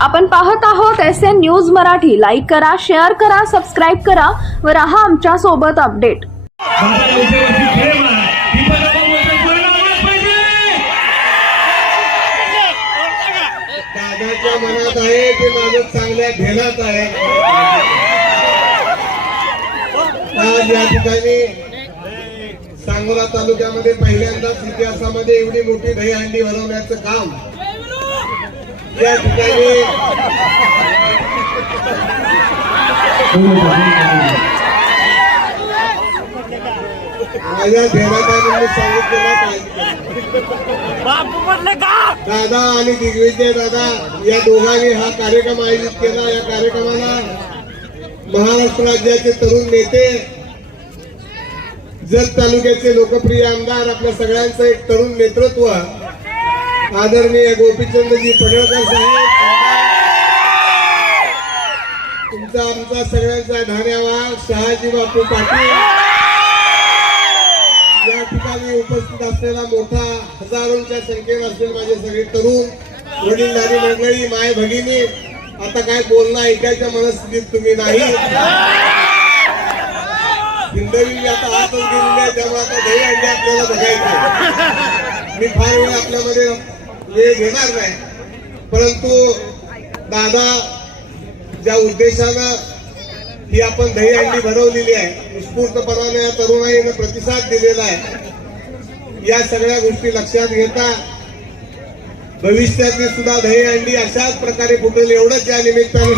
आपण पाहत आहोत SN न्यूज मराठी. लाईक करा, शेअर करा, सबस्क्राईब करा व रहा आमच्या सोबत अपडेट. दादाच्या मनात आहे ते माझं चांगल्या ध्येयात आहे. आज या ठिकाणी सांगोला तालुक्यामध्ये पहिल्यांदाच इतिहासामध्ये एवढी मोठी दहीहंडी भरवण्याचं काम या ठिकाणी माझ्या ध्येयात आहे म्हणून सांगितलेलं दादा आणि दिग्विजय दादा या दोघांनी हा कार्यक्रम आयोजित केला. या कार्यक्रमाला महाराष्ट्र राज्याचे तरुण नेते, जत तालुक्याचे लोकप्रिय आमदार, आपल्या सगळ्यांचं एक तरुण नेतृत्व आदरणीय गोपीचंदजी पडळकर साहेब, तुमचा आमचा सगळ्यांचा धन्यवाद. शहाजी बापू पाटील या ठिकाणी उपस्थित असलेला मोठा हजारोंच्या संख्येने असलेले माझे सगळे तरुण वडीलधारी मंडळी, माय भगिनी, आता काय बोलणं ऐकायच्या मनस्थितीत तुम्ही नाही. हिंदवी आता आतच गेलेली आहे, त्यामुळे आता दहीहंडी आपल्याला बघायचं. मी फार वेळ आपल्यामध्ये वेळ घेणार नाही, परंतु दादा ज्या उद्देशानं ही आपण दहीहंडी भरवलेली आहे, उत्स्फूर्तपणाने या तरुणाईने प्रतिसाद दिलेला आहे, या सगळ्या गोष्टी लक्षात घेता भविष्यातली सुद्धा दहीहंडी अशाच प्रकारे फुटेल एवढंच या निमित्ताने